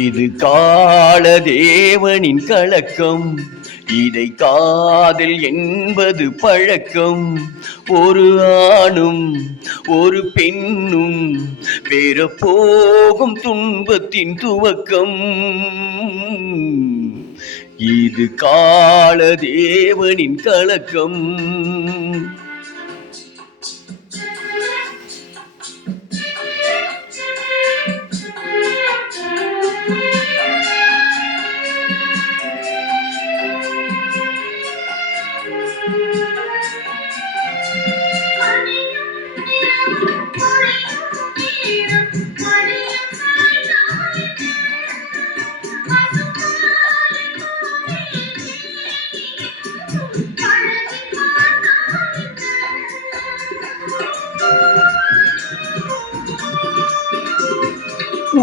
இது காலதேவனின் கலக்கம், இதை காதல் என்பது பழக்கம். ஒரு ஆணும் ஒரு பெண்ணும் பெறப்போகும் துன்பத்தின் துவக்கம். இது காலதேவனின் கலக்கம்.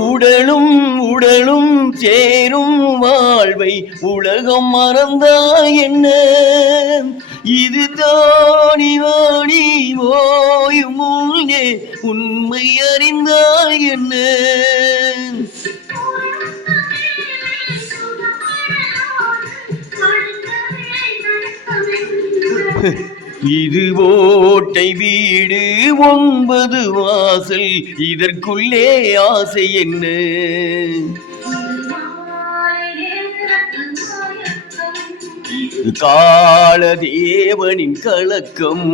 உடலும் உடலும் சேரும் வாழ்வை உலகம் மறந்தா என்ன? இது தானி வாணி ஓயும் முன்னே உண்மை அறிந்தா என்ன? இது ஓட்டை வீடு 9 வாசல், இதற்குள்ளே ஆசை என்ன? காலதேவனின் கலக்கம்.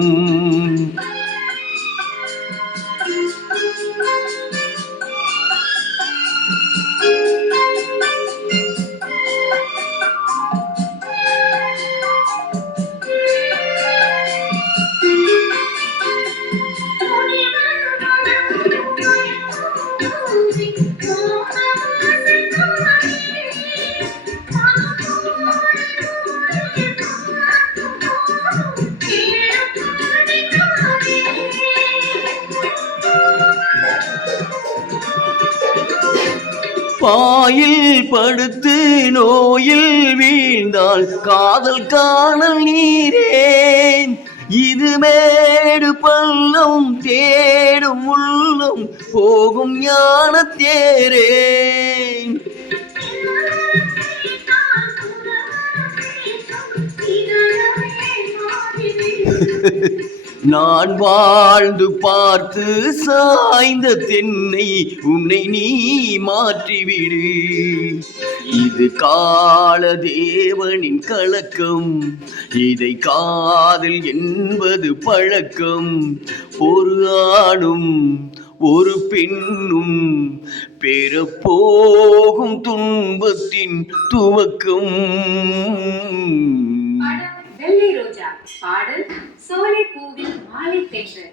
பாயில் படுத்து நோயில் வீழ்ந்தால் காதல் காணல் நீரேன். இது மேடு பள்ளம் தேடும் உள்ளம் போகும் ஞான தேரேன். நான் வாழ்ந்து பார்த்து சாய்ந்த தென்னை உன்னை நீ மாற்றிவிடு. இது காலதேவனின் கலக்கம், இதை காதல் என்பது பழக்கம். ஒரு ஆணும் ஒரு பெண்ணும் பெறப்போகும் துன்பத்தின் துவக்கம். வெள்ளை ரோஜா பாடல் சோலை பூவில் மாலை தென்றல்.